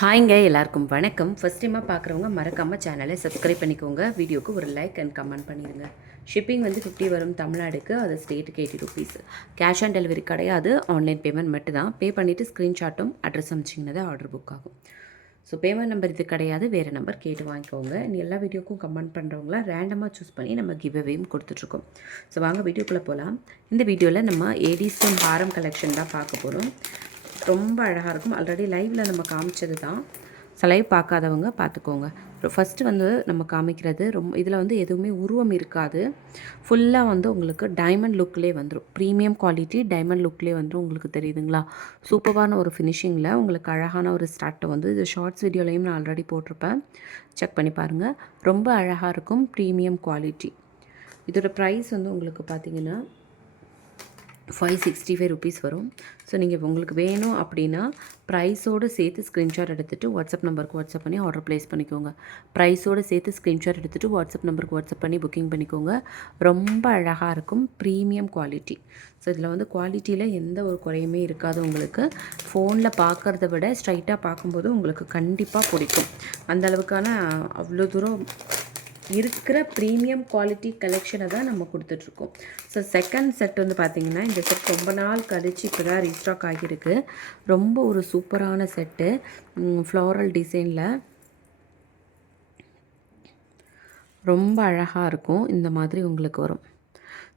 ஹாய்ங்க எல்லாருக்கும் வணக்கம். ஃபஸ்ட் டைமாக பார்க்குறவங்க மறக்காமல் சேனலை சப்ஸ்கிரைப் பண்ணிக்கோங்க. வீடியோக்கு ஒரு லைக் அண்ட் கமெண்ட் பண்ணிடுங்க ஷிப்பிங் வந்து ஃபிஃப்டி வரும் தமிழ்நாடுக்கு. அது ஸ்டேட்டுக்கு eighty rupees cash on delivery கிடையாது. ஆன்லைன் பேமெண்ட் மட்டும் தான் பே பண்ணிவிட்டு ஸ்க்ரீன்ஷாட்டும் அட்ரஸ் அனுப்பிச்சிங்கன்னா ஆர்டர் புக் ஆகும். ஸோ பேமெண்ட் நம்பர் இது கிடையாது. வேறு நம்பர் கேட்டு வாங்கிக்கோங்க. நீ எல்லா வீடியோக்கும் கமெண்ட் பண்ணுறவங்கள ரேண்டமாக சூஸ் பண்ணி நம்ம கிவ் அவேயும் கொடுத்துட்ருக்கோம். ஸோ வாங்க வீடியோக்குள்ளே போகலாம் இந்த வீடியோவில் நம்ம ஏடிஸ்டம் ஹாரம் கலெக்ஷன் தான் பார்க்க போகிறோம் ரொம்ப அழகாக இருக்கும். ஆல்ரெடி லைவில் நம்ம காமிச்சது தான். ஸோ லைவ் பார்க்காதவங்க பார்த்துக்கோங்க. ஃபஸ்ட்டு வந்து நம்ம காமிக்கிறது ரொம்ப இதில் வந்து எதுவுமே உருவம் இருக்காது. ஃபுல்லாக வந்து உங்களுக்கு டைமண்ட் லுக்லேயே வந்துடும் ப்ரீமியம் குவாலிட்டி டைமண்ட் லுக்லேயே வந்துடும் உங்களுக்கு தெரியுதுங்களா? சூப்பரான ஒரு ஃபினிஷிங்கில் உங்களுக்கு அழகான ஒரு ஸ்டார்ட்டை வந்து இது ஷார்ட்ஸ் வீடியோலையும் நான் ஆல்ரெடி போட்டிருப்பேன். செக் பண்ணி பாருங்கள் ரொம்ப அழகாக இருக்கும். ப்ரீமியம் குவாலிட்டி இதோட ப்ரைஸ் வந்து உங்களுக்கு பார்த்தீங்கன்னா ஃபைவ் சிக்ஸ்டி ஃபைவ் ருபீஸ் வரும். ஸோ நீங்கள் உங்களுக்கு வேணும் அப்படின்னா ப்ரைஸோடு சேர்த்து ஸ்க்ரீன்ஷாட் எடுத்துகிட்டு வாட்ஸ்அப் நம்பருக்கு வாட்ஸ்அப் பண்ணி ஆர்டர் ப்ளேஸ் பண்ணிக்கோங்க. ப்ரைஸோடு சேர்த்து ஸ்க்ரீன்ஷாட் எடுத்துகிட்டு வாட்ஸ்அப் நம்பருக்கு வாட்ஸ்அப் பண்ணி புக்கிங் பண்ணிக்கோங்க. ரொம்ப அழகாக இருக்கும். ப்ரீமியம் குவாலிட்டி ஸோ இதில் வந்து குவாலிட்டியில் எந்த ஒரு குறையுமே இருக்காது உங்களுக்கு. ஃபோனில் பார்க்குறத விட ஸ்ட்ரைட்டாக பார்க்கும்போது உங்களுக்கு கண்டிப்பாக பிடிக்கும். அந்த அளவுக்கான அவ்வளோ தூரம் இருக்கிற ப்ரீமியம் குவாலிட்டி கலெக்ஷனை தான் நம்ம கொடுத்துட்ருக்கோம். ஸோ செகண்ட் செட் வந்து பார்த்திங்கன்னா இந்த செட் ரொம்ப நாள் கழிச்சு இப்போ தான் ரீஸ்டாக் ஆகியிருக்கு. ரொம்ப ஒரு சூப்பரான செட்டு ஃப்ளாரல் டிசைனில் ரொம்ப அழகாக இருக்கும். இந்த மாதிரி உங்களுக்கு வரும்.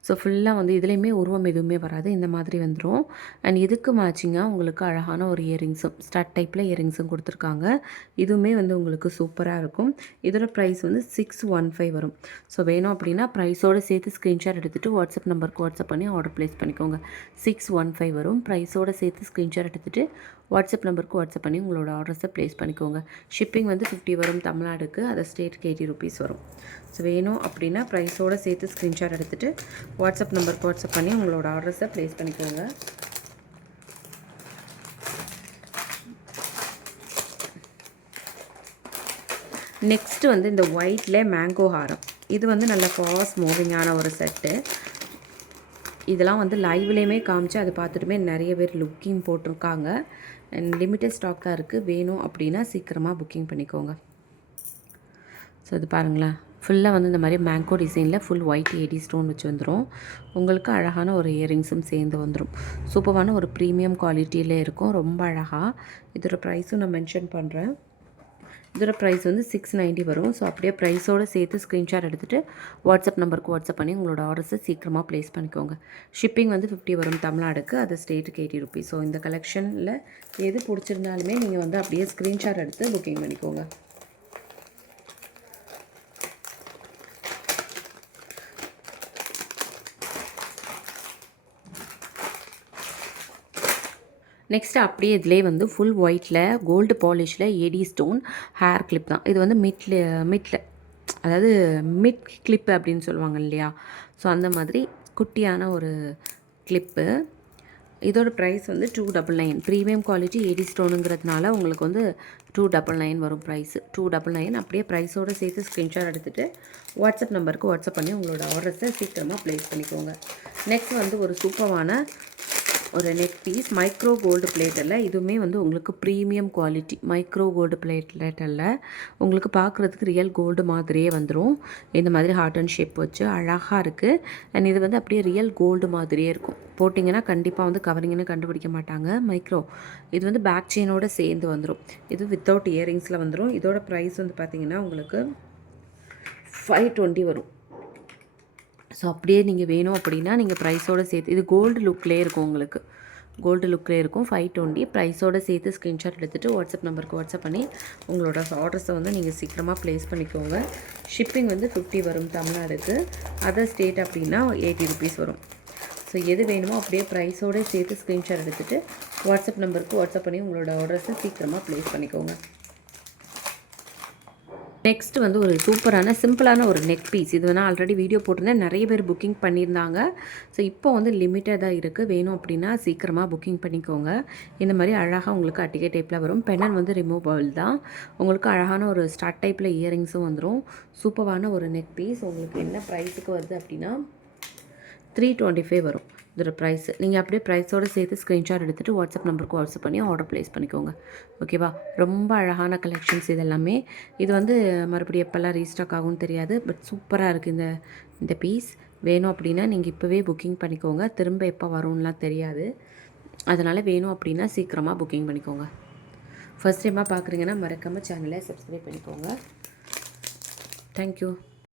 ஸோ ஃபுல்லாக வந்து இதுலேயுமே உருவம் எதுவுமே வராது. இந்த மாதிரி வந்துடும் அண்ட் இதுக்கு மேட்சிங்காக உங்களுக்கு அழகான ஒரு இயரிங்ஸும் ஸ்டார்ட் டைப்பில் இயரிங்ஸும் கொடுத்துருக்காங்க. இதுவுமே வந்து உங்களுக்கு சூப்பராக இருக்கும். இதோட ப்ரைஸ் வந்து சிக்ஸ் ஒன் ஃபைவ் வரும். ஸோ வேணும் அப்படின்னா ப்ரைஸோடு சேர்த்து ஸ்க்ரீன்ஷாட் எடுத்துகிட்டு வாட்ஸ்அப் நம்பருக்கு வாட்ஸ்அப் பண்ணி ஆர்டர் ப்ளேஸ் பண்ணிக்கோங்க. சிக்ஸ் ஒன் ஃபைவ் வரும். ப்ரைஸோடு சேர்த்து ஸ்க்ரீன்ஷாட் எடுத்துகிட்டு வாட்ஸ்அப் நம்பருக்கு வாட்ஸ்அப் பண்ணி உங்களோட ஆர்டர்ஸை ப்ளேஸ் பண்ணிக்கோங்க. ஷிப்பிங் வந்து ஃபிஃப்டி வரும் தமிழ்நாடுக்கு. அதை ஸ்டேட்டுக்கு எயிட்டி ருபீஸ் வரும். ஸோ வேணும் அப்படின்னா ப்ரைஸோடு சேர்த்து ஸ்க்ரீன்ஷாட் எடுத்துகிட்டு வாட்ஸ்அப் நம்பருக்கு வாட்ஸ்அப் பண்ணி உங்களோட ஆர்டர்ஸை ப்ளேஸ் பண்ணிக்கோங்க. நெக்ஸ்ட்டு வந்து இந்த ஒயிட்டில் மேங்கோ ஹாரம். இது வந்து நல்ல ஃபாஸ்ட் மூவிங்கான ஒரு செட்டு இதெல்லாம் வந்து லைவ்லேயுமே காமிச்சு அதை பார்த்துட்டுமே நிறைய பேர் லுக்கிங் போட்டிருக்காங்க. அண்ட் லிமிட்டட் ஸ்டாக் தான் இருக்குது வேணும் அப்படின்னா சீக்கிரமாக புக்கிங் பண்ணிக்கோங்க. ஸோ இது பாருங்களேன். ஃபுல்லாக வந்து இந்த மாதிரி மேங்கோ டிசைனில் ஃபுல் ஒயிட் ஏடி ஸ்டோன் வச்சு வந்துடும் உங்களுக்கு அழகான ஒரு இயரிங்ஸும் சேர்ந்து வந்துடும் சூப்பரான ஒரு ப்ரீமியம் குவாலிட்டியில் இருக்கும். ரொம்ப அழகாக இதோட ப்ரைஸும் நான் மென்ஷன் பண்ணுறேன் இதோட ப்ரைஸ் வந்து சிக்ஸ் நைன்ட்டி வரும். ஸோ அப்படியே ப்ரைஸோடு சேர்த்து ஸ்க்ரீன்ஷாட் எடுத்துகிட்டு வாட்ஸ்அப் நம்பருக்கு வாட்ஸ்அப் பண்ணி உங்களோட ஆர்டர்ஸை சீக்கிரமாக ப்ளேஸ் பண்ணிக்கோங்க. ஷிப்பிங் வந்து ஃபிஃப்டி வரும் தமிழ்நாடுக்கு. அது ஸ்டேட்டுக்கு எயிட்டி ருபீஸ் ஸோ இந்த கலெக்ஷனில் எது பிடிச்சிருந்தாலுமே நீங்கள் வந்து அப்படியே ஸ்க்ரீன்ஷாட் எடுத்து புக்கிங் பண்ணிக்கோங்க. நெக்ஸ்ட் அப்படியே இதிலே வந்து ஃபுல் ஒயிட்டில் கோல்டு பாலிஷில் ஏடி ஸ்டோன் ஹேர் கிளிப் தான். இது வந்து மிட்ல மிட்ல அதாவது மிட் கிளிப்பு அப்படின்னு சொல்லுவாங்க இல்லையா? ஸோ அந்த மாதிரி குட்டியான ஒரு கிளிப்பு இதோட ப்ரைஸ் வந்து two double nine premium quality AD ஸ்டோனுங்கிறதுனால உங்களுக்கு வந்து டூ டபுள் நைன் வரும் ப்ரைஸு டூ டபுள் நைன் அப்படியே ப்ரைஸோடு சேர்த்து ஸ்க்ரீன்ஷாட் எடுத்துகிட்டு வாட்ஸ்அப் நம்பருக்கு வாட்ஸ்அப் பண்ணி உங்களோட ஆர்டர்ஸை சீக்கிரமாக ப்ளேஸ் பண்ணிக்கோங்க. நெக்ஸ்ட் வந்து ஒரு சூப்பரான ஒரு நெக் பீஸ் மைக்ரோ கோல்டு பிளேட்டில் இதுவுமே வந்து உங்களுக்கு ப்ரீமியம் குவாலிட்டி மைக்ரோ கோல்டு பிளேட்டில் உங்களுக்கு பார்க்குறதுக்கு ரியல் கோல்டு மாதிரியே வந்துடும் இந்த மாதிரி ஹார்ட் அண்ட் ஷேப் வச்சு அழகாக இருக்குது அண்ட் இது வந்து அப்படியே ரியல் கோல்டு மாதிரியே இருக்கும். போட்டிங்கன்னா கண்டிப்பாக வந்து கவரிங்னு கண்டுபிடிக்க மாட்டாங்க. மைக்ரோ இது வந்து பேக் செயினோட சேர்ந்து வந்துடும் இது வித்தவுட் இயரிங்ஸில் வந்துடும் இதோட ப்ரைஸ் வந்து பார்த்திங்கன்னா உங்களுக்கு ஃபைவ் டுவெண்ட்டி வரும். ஸோ அப்படியே நீங்கள் வேணும் அப்படின்னா நீங்கள் ப்ரைஸோடு சேர்த்து இது கோல்டு லுக்லேயே இருக்கும் உங்களுக்கு. கோல்டு லுக்கில் இருக்கும். ஃபைவ் டுவெண்ட்டி ப்ரைஸோடு சேர்த்து ஸ்க்ரீன்ஷாட் எடுத்துகிட்டு வாட்ஸ்அப் நம்பருக்கு வாட்ஸ்அப் பண்ணி உங்களோட ஆர்டர்ஸை வந்து நீங்கள் சீக்கிரமாக ப்ளேஸ் பண்ணிக்கோங்க. ஷிப்பிங் வந்து ஃபிஃப்டி வரும் தமிழ்நாடுக்கு. அதர் ஸ்டேட் அப்படின்னா எயிட்டி ருபீஸ் வரும். ஸோ எது வேணுமோ அப்படியே ப்ரைஸோடு சேர்த்து ஸ்க்ரீன்ஷாட் எடுத்துகிட்டு வாட்ஸ்அப் நம்பருக்கு வாட்ஸ்அப் பண்ணி உங்களோட ஆர்டர்ஸை சீக்கிரமாக ப்ளேஸ் பண்ணிக்கோங்க. நெக்ஸ்ட் வந்து ஒரு சூப்பரான சிம்பிளான ஒரு நெக் பீஸ். இது வேணால் ஆல்ரெடி வீடியோ போட்டிருந்தேன். நிறைய பேர் புக்கிங் பண்ணியிருந்தாங்க. ஸோ இப்போ வந்து லிமிட்டடாக இருக்குது வேணும் அப்படின்னா சீக்கிரமாக புக்கிங் பண்ணிக்கோங்க. இந்த மாதிரி அழகாக உங்களுக்கு அட்டிகை டைப்பில் வரும். பெனன் வந்து ரிமூவபிள் தான். உங்களுக்கு அழகான ஒரு ஸ்டார்ட் டைப்பில் இயரிங்ஸும் வந்துடும் சூப்பரான ஒரு நெக் பீஸ். உங்களுக்கு என்ன ப்ரைஸுக்கு வருது அப்படின்னா த்ரீ டுவெண்ட்டி ஃபைவ் வரும். இதோட ப்ரைஸ் நீங்கள் அப்படியே ப்ரைஸோடு சேர்த்து ஸ்க்ரீன்ஷாட் எடுத்துகிட்டு வாட்ஸ்அப் நம்பருக்கு வாட்ஸ்அப் பண்ணி ஆர்டர் ப்ளேஸ் பண்ணிக்கோங்க. ஓகேவா ரொம்ப அழகான கலெக்ஷன்ஸ் இதெல்லாமே. இது வந்து மறுபடியும் எப்போல்லாம் ரீஸ்டாக் ஆகும்னு தெரியாது. பட் சூப்பராக இருக்குது இந்த இந்த பீஸ் வேணும் அப்படின்னா நீங்கள் இப்போவே புக்கிங் பண்ணிக்கோங்க. திரும்ப எப்போ வரும்லாம் தெரியாது. அதனால் வேணும் அப்படின்னா சீக்கிரமாக புக்கிங் பண்ணிக்கோங்க. ஃபர்ஸ்ட் டைமாக பார்க்குறீங்கன்னா மறக்காமல் சேனலை சப்ஸ்கிரைப் பண்ணிக்கோங்க. தேங்க்யூ